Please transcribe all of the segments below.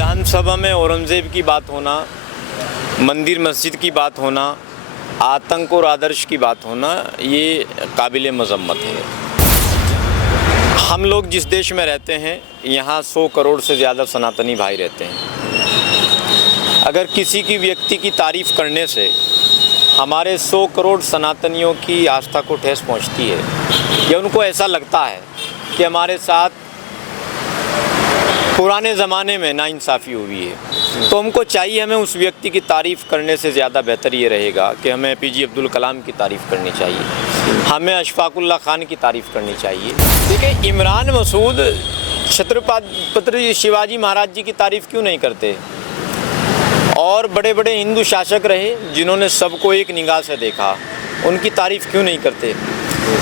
विधानसभा में औरंगज़ेब की बात होना, मंदिर मस्जिद की बात होना, आतंक और आदर्श की बात होना, ये काबिल मज़म्मत है। हम लोग जिस देश में रहते हैं, यहाँ 100 करोड़ से ज़्यादा सनातनी भाई रहते हैं। अगर किसी की व्यक्ति की तारीफ़ करने से हमारे 100 करोड़ सनातनियों की आस्था को ठेस पहुँचती है, या उनको ऐसा लगता है कि हमारे साथ पुराने ज़माने में नाइंसाफ़ी हुई है, तो हमको चाहिए, हमें उस व्यक्ति की तारीफ़ करने से ज़्यादा बेहतर ये रहेगा कि हमें APJ अब्दुल कलाम की तारीफ़ करनी चाहिए, हमें अशफाक़ुल्लाह खान की तारीफ़ करनी चाहिए। देखिए, इमरान मसूद छत्रपति शिवाजी महाराज जी की तारीफ़ क्यों नहीं करते? और बड़े बड़े हिंदू शासक रहे जिन्होंने सबको एक निगाह से देखा, उनकी तारीफ़ क्यों नहीं करते?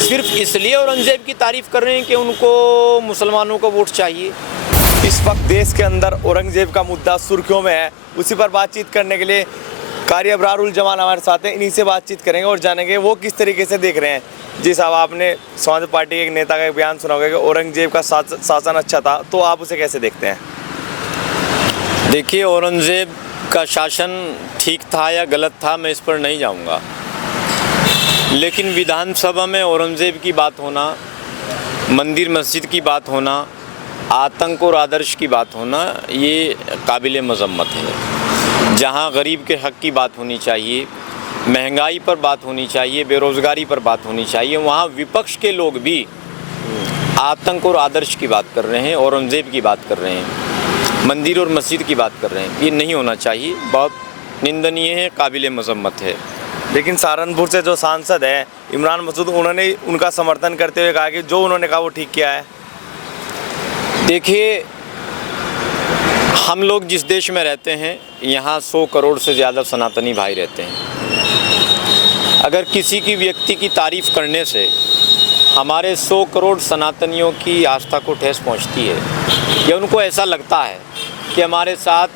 सिर्फ इसलिए औरंगज़ेब की तारीफ़ कर रहे हैं कि उनको मुसलमानों का वोट चाहिए। इस वक्त देश के अंदर औरंगज़ेब का मुद्दा सुर्खियों में है। उसी पर बातचीत करने के लिए कारी अबरारुल जमान हमारे साथ हैं। इन्हीं से बातचीत करेंगे और जानेंगे वो किस तरीके से देख रहे हैं। जी साहब, आपने समाज पार्टी के एक नेता का एक बयान सुना होगा कि औरंगज़ेब का शासन अच्छा था, तो आप उसे कैसे देखते हैं? देखिए, औरंगज़ेब का शासन ठीक था या गलत था, मैं इस पर नहीं जाऊंगा, लेकिन विधानसभा में औरंगज़ेब की बात होना, मंदिर मस्जिद की बात होना, आतंक और आदर्श की बात होना, ये काबिल मज़म्मत है। जहाँ गरीब के हक़ की बात होनी चाहिए, महंगाई पर बात होनी चाहिए, बेरोज़गारी पर बात होनी चाहिए, वहाँ विपक्ष के लोग भी आतंक और आदर्श की बात कर रहे हैं, औरंगज़ेब की बात कर रहे हैं, मंदिर और मस्जिद की बात कर रहे हैं। ये नहीं होना चाहिए, बहुत निंदनीय है, काबिल मज़म्मत है। लेकिन सहारनपुर से जो सांसद हैं इमरान मसूद, उन्होंने उनका समर्थन करते हुए कहा कि जो उन्होंने कहा वो ठीक किया है। देखिए, हम लोग जिस देश में रहते हैं, यहाँ 100 करोड़ से ज़्यादा सनातनी भाई रहते हैं। अगर किसी की व्यक्ति की तारीफ़ करने से हमारे 100 करोड़ सनातनियों की आस्था को ठेस पहुँचती है, या उनको ऐसा लगता है कि हमारे साथ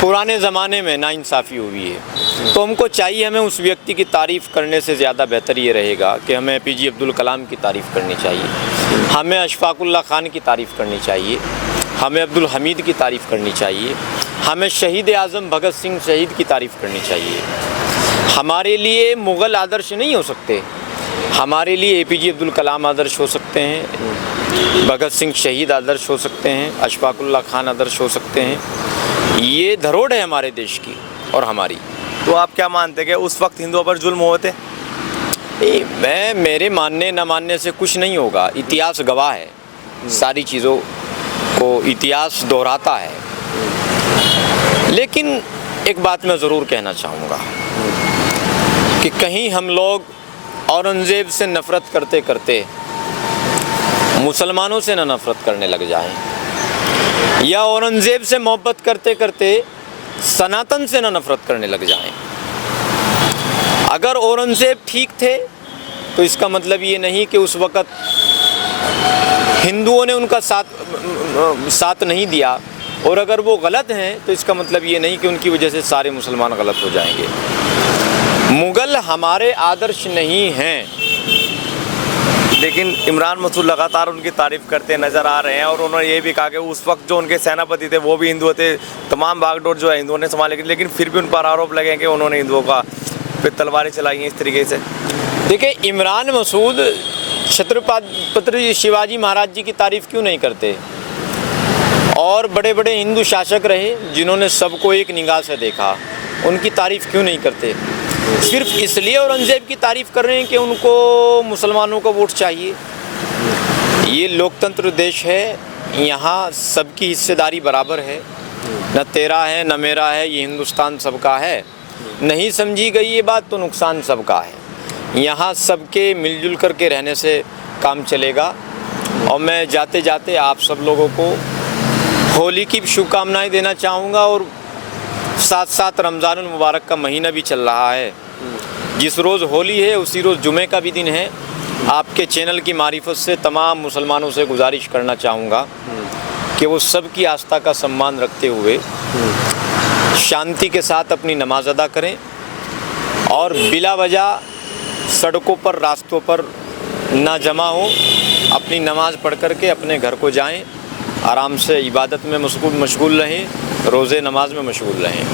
पुराने ज़माने में नाइंसाफ़ी हुई है, तो हमको चाहिए, हमें उस व्यक्ति की तारीफ़ करने से ज़्यादा बेहतर ये रहेगा कि हमें APJ अब्दुल कलाम की तारीफ़ करनी चाहिए, हमें अशफाक़ुल्लाह खान की तारीफ़ करनी चाहिए, हमें अब्दुल हमीद की तारीफ़ करनी चाहिए, हमें शहीद आज़म भगत सिंह शहीद की तारीफ़ करनी चाहिए। हमारे लिए मुग़ल आदर्श नहीं हो सकते, हमारे लिए APJ अब्दुल कलाम आदर्श हो सकते हैं, भगत सिंह शहीद आदर्श हो सकते हैं, अशफाक़ुल्लाह खान आदर्श हो सकते हैं। ये धरोहर है हमारे देश की और हमारी। तो आप क्या मानते हैं कि उस वक्त हिंदुओं पर जुल्म होते? मेरे मानने न मानने से कुछ नहीं होगा, इतिहास गवाह है, सारी चीज़ों को इतिहास दोहराता है। लेकिन एक बात मैं ज़रूर कहना चाहूँगा कि कहीं हम लोग औरंगज़ेब से नफ़रत करते करते मुसलमानों से न नफ़रत करने लग जाएं, या औरंगज़ेब से मोहब्बत करते करते सनातन से न नफ़रत करने लग जाएं। अगर औरंगज़ेब ठीक थे तो इसका मतलब ये नहीं कि उस वक़्त हिंदुओं ने उनका साथ नहीं दिया, और अगर वो गलत हैं तो इसका मतलब ये नहीं कि उनकी वजह से सारे मुसलमान गलत हो जाएंगे। मुग़ल हमारे आदर्श नहीं हैं। लेकिन इमरान मसूद लगातार उनकी तारीफ़ करते नज़र आ रहे हैं, और उन्होंने ये भी कहा कि उस वक्त जो उनके सेनापति थे वो भी हिंदू थे, तमाम बागडोर जो है हिंदुओं ने संभाले, लेकिन फिर भी उन पर आरोप लगे कि उन्होंने हिंदुओं का फिर तलवारें चलाई हैं इस तरीके से। देखिए, इमरान मसूद छत्रपति शिवाजी महाराज जी की तारीफ़ क्यों नहीं करते? और बड़े बड़े हिंदू शासक रहे जिन्होंने सबको एक निगाह से देखा, उनकी तारीफ़ क्यों नहीं करते? सिर्फ इसलिए औरंगज़ेब की तारीफ़ कर रहे हैं कि उनको मुसलमानों का वोट चाहिए। ये लोकतंत्र देश है, यहाँ सबकी हिस्सेदारी बराबर है, न तेरा है न मेरा है, ये हिंदुस्तान सबका है। नहीं समझी गई ये बात तो नुकसान सबका है। यहाँ सबके मिलजुल करके रहने से काम चलेगा। और मैं जाते जाते आप सब लोगों को होली की शुभकामनाएं देना चाहूँगा, और साथ साथ रमज़ानुल मुबारक का महीना भी चल रहा है। जिस रोज़ होली है उसी रोज़ जुमे का भी दिन है। आपके चैनल की मारिफत से तमाम मुसलमानों से गुजारिश करना चाहूँगा कि वो सब की आस्था का सम्मान रखते हुए शांति के साथ अपनी नमाज अदा करें, और बिला वजह सड़कों पर रास्तों पर ना जमा हो, अपनी नमाज़ पढ़ कर के अपने घर को जाएं आराम से इबादत में मशगूल रहें, रोज़े नमाज में मशगूल रहें।